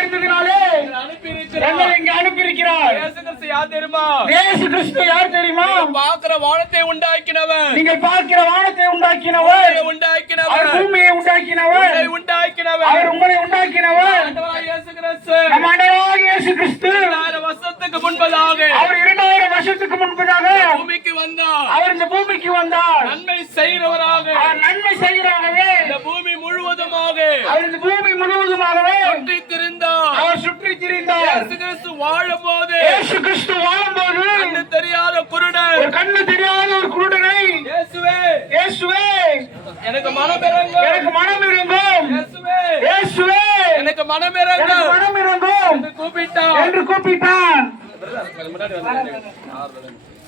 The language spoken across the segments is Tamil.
இருந்ததினாலே எங்களை இங்க அனுப்பியிருக்கிறார். யார் தெரியுமா? இயேசு கிறிஸ்து யார் தெரியுமா? பார்க்கிற வானத்தை உண்டாக்கினவர், நீங்கள் பார்க்கிற வானத்தை உண்டாக்கினவர், உண்டாக்கினவர், பூமியை உண்டாக்கினவர், உண்டாக்கினவர், அவர் உங்களை உண்டாக்கினவர். இயேசு கிறிஸ்து நம் ஆண்டவராகிய இயேசு கிறிஸ்து 2000 வருஷத்துக்கு முன்பதாக அவர் 2000 வருஷத்துக்கு முன்பதாக பூமிக்கு வந்தார். அவர் இந்த பூமிக்கு வந்தார். நன்மை செய்கிறவராக, அவர் நன்மை செய்கிறாகவே இந்த பூமி முழுவதுமாக அவர் இந்த பூமி முழுவதுமாகவே சுற்றி திரிந்தார். அவர் சுற்றி திரிந்தார். இயேசு கிறிஸ்து வாழும்போது, இயேசு கிறிஸ்து வாழும்போது கண்ணு தெரியாத குருடன், ஒரு கண்ணு தெரியாத ஒரு குருடனை இயேசுவே இயேசுவே எனக்கு மனமிரங்கும், எனக்கு மனமிரங்கும், இயேசுவே இயேசுவே எனக்கு எனக்கு மனமிரங்கும் மனமிரங்கும் என்று கூப்பிட்டார். என்று கூப்பிட்டான்.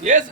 இயேசு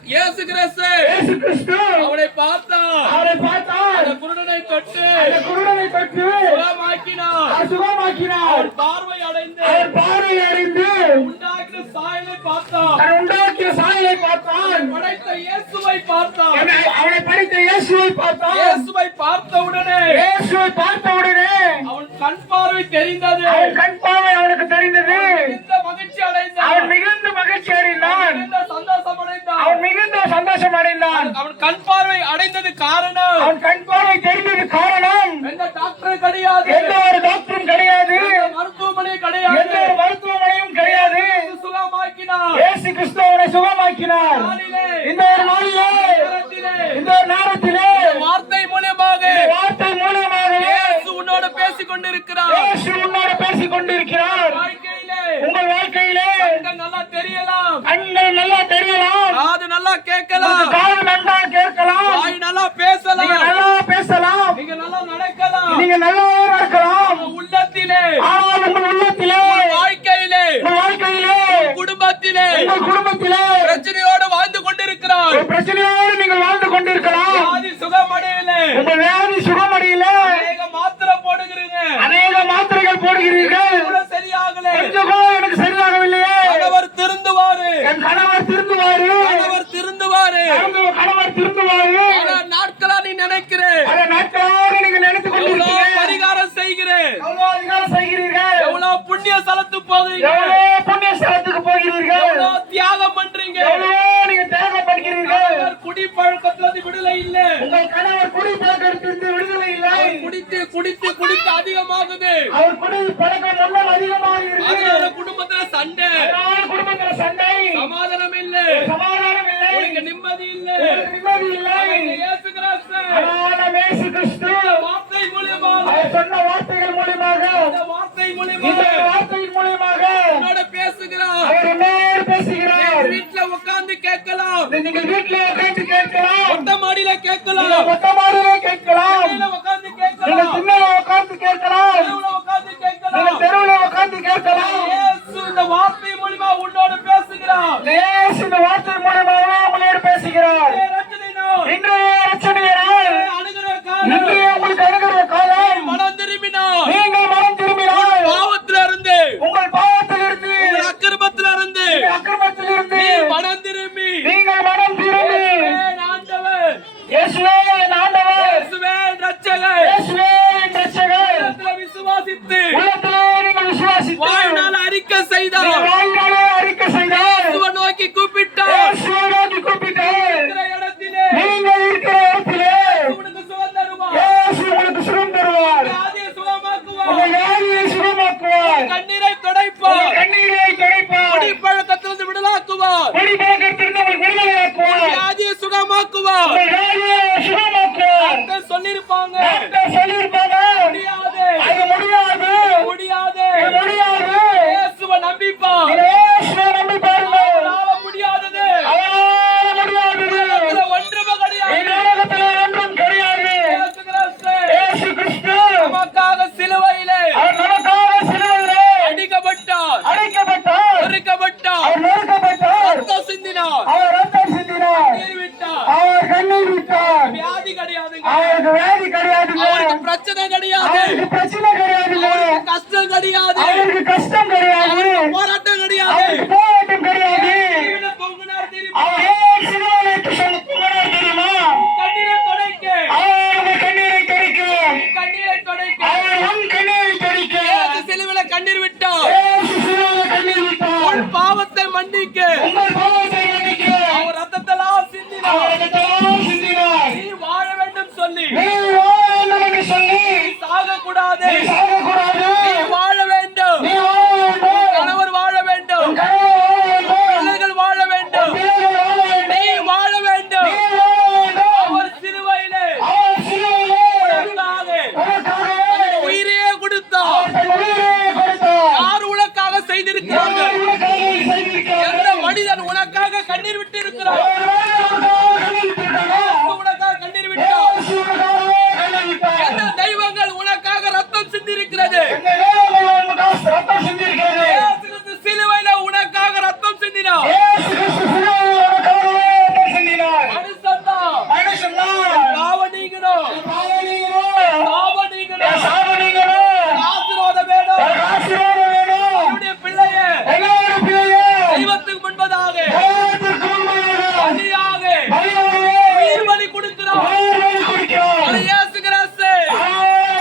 கிறிஸ்து இயேசு கிறிஸ்து அவனை பார்த்தார். அவரை பார்த்தார். அந்த குருடனை தொட்டு அந்த குருடனை தொட்டு சுகமாக்கினார். அவர் சுகமாக்கினார். அவர் பார்வை அடைந்து அவர் பார்வை அறிந்து உண்டாக்கின சாயலை பார்த்தார். அவர் உண்டாக்கிய சாயலை பார்த்தான். படைத்த இயேசுவை பார்த்தார். அவனை படைத்த இயேசுவை பார்த்தான். இயேசுவை பார்த்தவுடனே இயேசுவை பார்த்தவுடனே அவன் கண் பார்வை தெரிந்தது. அவன் கண் பார்வை அவனுக்கு தெரிந்தது. மிகுந்த மகிழ்ச்சி அடைந்தான். அவன் மிகுந்த மகிழ்ச்சி அடைந்தான். மிகுந்த சந்தோஷம் அடைந்தான். அவன் மிகுந்த சந்தோஷம் அடைந்தான். அவன் கண் பார்வை அடைந்தது காரணம், அவன் கண் பார்வை தெரிந்தது காரணம் எந்த டாக்டர் கிடையாது, எந்த ஒரு டாக்டரும் கிடையாது, எந்த மருத்துவமனை கிடையாது, எந்த ஒரு மருத்துவமனையும் கிடையாது. சுகமாக்கினார். இயேசு கிறிஸ்து அவனை சுகமாக்கினார். நாளிலே, இந்த ஒரு நாளிலே, நேரத்திலே, இந்த ஒரு நேரத்திலே வார்த்தை மூலமாக வார்த்தை மூலமாக இயேசு உன்னோடு பேசிக் கொண்டிருக்கிறார். இயேசு உன்னோடு பேசிக் கொண்டிருக்கிறார். வாழ்க்கையிலே உங்கள் வாழ்க்கையிலே கண்கள் நல்லா தெரியலாம், கண்கள் நல்லா தெரியலாம், காது நல்லா கேட்கலாம், காது நல்லா கேட்கலாம், வாய் நல்லா நீங்க பேசலாம், நல்லா பேசலாம், நீங்க நல்லா நடக்கலாம். நீங்க நல்லா நடக்கலாம். உங்க உள்ளத்திலே, ஆனால் உங்கள் உள்ளத்திலே, வாழ்க்கையிலே, உங்கள் வாழ்க்கையிலே, குடும்பத்திலே உங்கள் குடும்பத்திலே பிரச்சனையோடு வாழ்ந்து கொண்டிருக்கிறார். ஒரு பிரச்சனையோடு நீங்கள் வாழ்ந்து கொண்டிருக்கலாம். வியாதி சுகமடையல, உங்கள் வியாதி சுகமடையல, அநேக மாத்திரை போடுகிறீங்க, அநேக மாத்திரைகள் போடுகிறீர்கள். கூட சரியாகல. கொஞ்சம் கூட எனக்கு சரியாகவில்லையே. கணவர் திருந்துவாரு, என் கணவர் திருந்துவாரு, கணவர் திருந்துவாரு, கணவர் திருந்துவாரு. பல நாட்களா நீ நினைக்கிறேன், பல நாட்களாக நீங்க நினைத்துக் எவ்வளவு கொண்டிருக்கிறீர்கள். பரிகாரம் செய்கிறேன், எவ்வளவு அதிகாரம் செய்கிறீர்கள், எவ்வளவு புண்ணிய ஸ்தலத்து போகிறீங்க, எவ்வளவு புண்ணிய ஸ்தலத்துக்கு போகிறீர்கள், எவ்வளவு தியாகம் பண்றீங்க. எவ்வளவு நீங்க தியாகம் பண்ணுகிறீர்கள். கணவர் குடிப்பழக்கத்துல விடுதலை இல்ல, உங்கள் கணவர் குடி பழக்கத்திலிருந்து விடுதலை இல்லை. அவர் குடித்து குடித்து குடித்து அதிகமாகுது. அவர் குடி பழக்கம் முன்னால் அதிகமாக இருக்கு. அதனால குடும்பத்துல சண்டை, அதனால குடும்பத்துல சண்டை, சமாதானம் இல்ல, சமாதானம் இல்லை, உனக்கு நிம்மதி இல்ல. உங்களுக்கு நிம்மதி இல்லை. இயேசு கிறிஸ்து ஆனால் இயேசு கிறிஸ்து வார்த்தை மூலமாக, அவர் சொன்ன வார்த்தைகள் மூலமாக, இந்த வார்த்தை இந்த மூலமாக வார்த்தையின் மூலமாக உன்னோட பேசுகிறார். அவர் என்னோடு பேசுகிறார். வீட்டுல உட்கார்ந்து கேட்கலாம், நீங்கள் வீட்டிலே உட்கார்ந்து கேட்கலாம், மொட்டை மாடியில கேட்கலாம், மொட்டை மாடியிலே கேட்கலாம், கீழே உட்கார்ந்து நீங்கள் கேட்கலாம், திண்ணையில உட்கார்ந்து கேட்கலாம், தெருவுல உட்கார்ந்து நீங்கள் கேட்கலாம். தெருவில் உட்கார்ந்து கேட்கலாம். இயேசு இந்த வார்த்தை மூலமா உன்னோடு பேசுகிறார். இயேசு இந்த வார்த்தை மூலமாக உங்களோடு பேசுகிறார். ரட்சணை நாள், இன்றைய ரட்சணிய நாள், அணுகிற காலம், இன்றைய உங்களுக்கு அணுகிற காலம். மனம் திரும்பினார், நீங்கள் மனம் திரும்பினால் பாவத்துல இருந்து, உங்கள் பாவத்திலிருந்து, உங்கள் அக்கிரமத்துல இருந்து அக்கிரமத்திலிருந்து நீ மனம் திரும்பி, நீங்கள் மனம் திரும்பி என் ஆண்டவர், இயேசுவே என் ஆண்டவர், இயேசுவே என் ரட்சகர், இயேசுவே என் இரட்சகர், உள்ளத்துல விசுவாசித்து உள்ளத்திலே நீங்கள் விசுவாசித்து வாழ்நாள் அறிக்கை செய்தார். நீங்கள் வாழ்நாளே அறிக்கை செய்தால் இயேசுவை நோக்கி கூப்பிட்டார். இயேசுவை நோக்கி கூப்பிட்டால் இருக்கிற இடத்திலே நீங்கள் இருக்கிற இடத்திலே உனக்கு சுகம் தருவார். இயேசு உங்களுக்கு சுகம் தருவார். வியாதியை சுகமாக்குவார். உங்கள் வியாதியை சுகமாக்குவார். கண்ணீரை துடைப்பார். உங்கள் கண்ணீரை துடைப்பார். குடிப்பழக்கத்திலிருந்து விடுதலாக்குவார். குடிப்பழக்கத்திலிருந்து உங்களை விடுதலையாக்குவார். வியாதியை சுகமாக்குவார். உங்கள் வியாதியை சுகமாக்குவார். டாக்டர் சொல்லியிருப்பாங்க, டாக்டர் சொல்லியிருப்பாங்க, முடியாது, அது முடியாது, முடியாது. இது முடியாது. இயேசுவை நம்பிப்பார். இயேசுவை நம்பி பாருங்கள். அவரால முடியாதது அவரால் முடியாதது இதுல ஒன்றுமே கிடையாது. இந்த உலகத்திலே ஒன்றும் கிடையாது. இயேசு கிறிஸ்து இயேசு கிறிஸ்து நமக்காக சிலுவையிலே அவர் நமக்காக சிலுவையிலே அடிக்கப்பட்டார், அடிக்கப்பட்டார், நொறுக்கப்பட்டார், அவர் நொறுக்கப்பட்டார், ரத்தம் சிந்தினார், அவர் ரத்தம் சிந்தினார், கண்ணீர் விட்டார். அவர் கண்ணீர் விட்டார். வியாதி கிடையாதுங்க, அவருக்கு வியாதி கிடையாதுங்க, அவருக்கு பிரச்சனை கிடையாது, அவருக்கு பிரச்சனை கிடையாதுங்க, அவருக்கு கஷ்டம் கிடையாது, அவருக்கு கஷ்டம் கிடையாது, அவருக்கு போராட்டம் கிடையாது. அவருக்கு போராட்டம் கிடையாது. கீழே தொங்கினார் தெரியுமா? அவர் ஏன் சிலுவையிலே தொங்கினார் தெரியுமா? கண்ணீரை துடைக்க, அவர் கண்ணீரை துடைக்க, கண்ணீரை துடைக்க. அவர் உன் கண்ணீரை துடைக்க, இயேசு சாகக்கூடாது. நீ சாகக்கூடாது. நீ வாழ வேண்டும். நீ வாழ வேண்டும். கணவர் வாழ வேண்டும். கணவர் வாழ வேண்டும். பிள்ளைகள் வாழ வேண்டும். பிள்ளைகள் வாழ வேண்டும். நீ வாழ வேண்டும். நீ வாழ வேண்டும். அவர் சிலுவையிலே அவர் சிலுவையிலே உனக்காக உனக்காக உயிரையே கொடுத்தார். தன் உயிரை கொடுத்தார். யார் உனக்காக செய்திருக்கிறார்கள்? யார் உனக்காக செய்திருக்கிறார்கள்? எந்த மனிதன் உனக்காக கண்ணீர் விட்டு இருக்கிறார்? ஒரு மனிதன் உனக்காக கண்ணீர் விட்டாரா? உனக்காக கண்ணீர் விட்டார். இயேசு உனக்காக கண்ணீர் விட்டார். எந்த தெய்வங்கள் உனக்காக ரத்தம் சிந்திருக்கிறது? இந்த வேளையில் உனக்காக ரத்தம் சிந்திருக்கிறது. இயேசு கிறிஸ்து சிலுவையில உனக்காக ரத்தம் சிந்தினார். இயேசு கிறிஸ்து சிலுவையில் உனக்காக ரத்தம் சிந்தினார். மனுஷன்தான் மனுஷன்தான் பாவ நீங்கணும். பாவம் நீங்கணும். சாப நீங்கணும். சாபம் நீங்கணும். ஆசீர்வாதம் வேணும். ஆசீர்வாதம் வேணும். என்னுடைய பிள்ளையே எல்லாரும் பிள்ளையே தெய்வத்துக்கு முன்பதாக தெய்வத்திற்கு முன்பாக பலியாக பலியாகவே உயிர் பலி கொடுக்கிறார். உயிரை கொடுக்கிறார். அது இயேசு கிறிஸ்து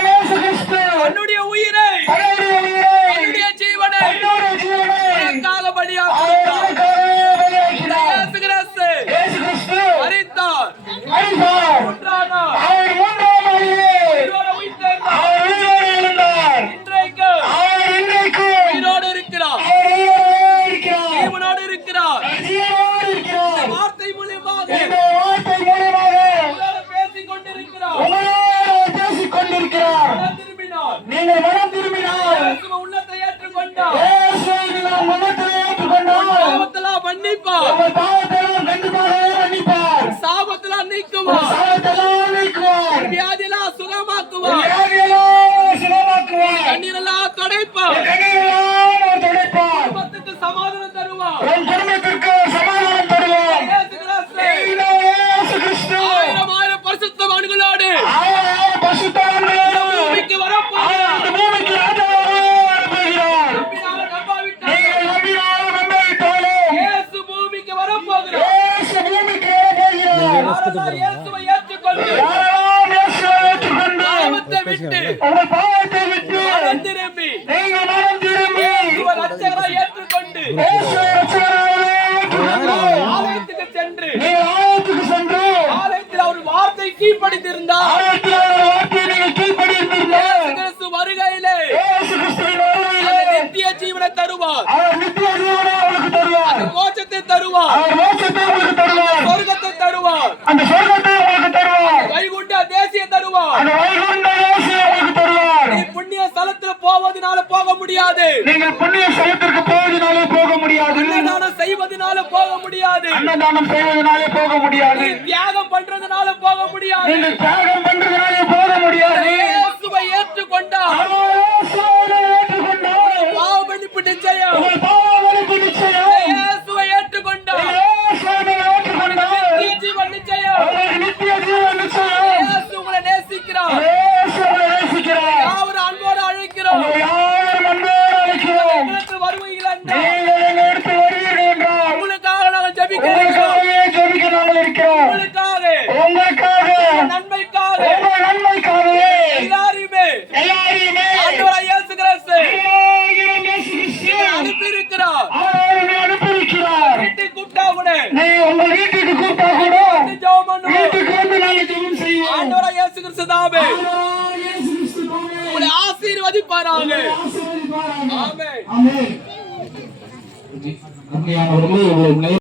இயேசு கிறிஸ்து என்னுடைய உயிரை தன்னுடைய உயிரை என்னுடைய ஜீவனை தன்னுடைய ஜீவனை உனக்காக பலியாக கொடுத்தார். அவருக்காகவே பலியாக்கினார். இயேசு கிறிஸ்து இயேசு கிறிஸ்து மரித்தார். மரித்தார். மூன்றானார். அவர் மூன்றாம் நாளிலே உயிரோடு உயிர்த்தெழுந்தார். அவர் உயிரோடு எழுந்தார். இன்றைக்கு அவர் இன்றைக்கு உயிரோடு இருக்கிறார். அவர் உயிரோடு இருக்கிறார். ஜீவனோடு இருக்கிறார். ஜீவனோடு இருக்கிறார். வார்த்தை மூலியமாக இந்த வார்த்தை மூலமாக உங்களோடு பேசிக் கொண்டிருக்கிறார். உங்களோடு பேசிக் கொண்டிருக்கிறார். மனம் திரும்பினார். நீங்கள் மனம் திரும்பினால் இயேசுவின் உள்ளத்தை ஏற்றுக்கொண்டார். இயேசுவை நீங்கள் உள்ளத்திலே ஏற்றுக்கொண்டால் பாவத்தெல்லாம் மன்னிப்பார். உங்கள் பாவத்தெல்லாம் கண்டிப்பாகவே மன்னிப்பார். சாபத்தெல்லாம் நீக்குவார். சாபத்தெல்லாம் நீக்குவார். வியாதியெல்லாம் சுகமாக்குவார். வியாதியெல்லாம் சுகமாக்குவார். கண்ணீரெல்லாம் துடைப்பார். கண்ணீரெல்லாம் அவர் துடைப்பார். குடும்பத்துக்கு சமாதானம் தருவார். உன் குடும்பத்திற்கு சமாதானம் தருவார். இயேசு கிறிஸ்து இதோ இயேசு கிறிஸ்து ஆயிரம் ஆயிரம் பரிசுத்தவான்களோடு ஆயிரம் பரிசுத்தவான்களோடு பூமிக்கு வரப்போகிறார். இந்த பூமிக்கு ராஜாவாக வரப்போகிறார். நம்பினாலும் நம்பாவிட்டாலும் நீங்கள் நம்பினாலும் நம்பாவிட்டாலும் இயேசு பூமிக்கு வரப்போகிறார். இயேசு பூமிக்கு வரப்போகிறார். யாரெல்லாம் இயேசுவை ஏற்றுக்கொண்டு யாரெல்லாம் இயேசுவை ஏற்றுக்கொண்டு பாவத்தை விட்டு உங்கள் பாவத்தை விட்டு மனம் திரும்பி நீங்கள் மனம் திரும்பி இயேசுவை ரட்சகராய் ஏற்றுக்கொண்டு இயேசுவை ரட்சகராக ஏற்றுக்கொண்டு ஆலயத்துக்கு சென்று நீங்கள் ஆலயத்துக்கு சென்று ஆலயத்தில் அவர் வார்த்தை கீழ்ப்படித்திருந்தார். ஆலயத்தில் அவர் வார்த்தையை நீங்கள் கீழ்ப்படியிருந்தீர்கள். இயேசு கிறிஸ்து வருகையிலே இயேசு கிறிஸ்துவின் வருகையிலே அந்த நித்திய ஜீவனை தருவார். அவர் நித்திய ஜீவனை உங்களுக்கு தருவார். மோட்சத்தை தருவார். அவர் மோட்சத்தை உங்களுக்கு தருவார். சொர்க்கத்தை தருவார். அந்த சொர்க்கத்தை உங்களுக்கு தருவார். வைகுண்ட தேசிய தருவார். அந்த வைகுண்ட இயேசுவை உங்களுக்கு தருவார். நீ புண்ணிய ஸ்தலத்துல போவதனால போக முடியாது. நீங்கள் புண்ணிய ஸ்தலத்திற்கு போவதனாலே போக முடியாது. அன்னதானம் செய்வதனால போக முடியாது. அன்னதானம் செய்வதனாலே போக முடியாது. நீ தியாகம் பண்றதுனால போக முடியாது. நீங்கள் தியாகம் பண்றதுனாலே போக முடியாது. இயேசுவை ஏற்றுக்கொண்டால் இயேசுவை ஏற்றுக்கொண்டால் பாவ மன்னிப்பு நிச்சயம். உங்கள் பாவங்களுக்கு நிச்சயம். இயேசுவை ஏற்றுக்கொண்டால் இயேசுவை ஏற்றுக்கொண்டால் நித்திய ஜீவன் நிச்சயம். உங்களுக்கு நித்திய ஜீவன் நிச்சயம். இயேசு உங்களை நேசிக்கிறார். இயேசு உங்களை நேசிக்கிறார். யாவரும் அன்போடு அழைக்கிறோம். உங்களை யாரும் அன்போடு அழைக்கிறோம். எங்களுக்கு வருவீர்கள் என்றால் நீங்கள் என்னை எடுத்து வருவீர்கள் என்றால் உங்களுக்காக நாங்கள் ஜெபிக்கிறோம். உங்களுக்காகவே ஜெபிக்க நாங்கள் இருக்கிறோம். உங்களுக்காக உங்களுக்காக நன்மைக்காக உங்கள் நன்மைக்காகவே எல்லாரையுமே எல்லாரையுமே ஆண்டவராய் இயேசு கிறிஸ்து ஆயிரம் இயேசு கிறிஸ்து அனுப்பியிருக்கிறார். அவரை அனுப்பியிருக்கிறார். வீட்டுக்கு கூப்பிட்டா கூட நீ உங்கள் வீட்டுக்கு கூப்பிட்டா கூட ஜெபம் பண்ணுவோம். வீட்டுக்கு வந்து நாங்கள் ஜெபம் செய்வோம். ஆண்டவராய் இயேசு கிறிஸ்து தாமே ஆண்டவராகிய இயேசு கிறிஸ்து தாமே உங்களை ஆசீர்வதிப்பாராக. ஆசீர்வதிப்பாராக. ஆமென். ஆமென். அருமையானவர்களே, இவ்வளவு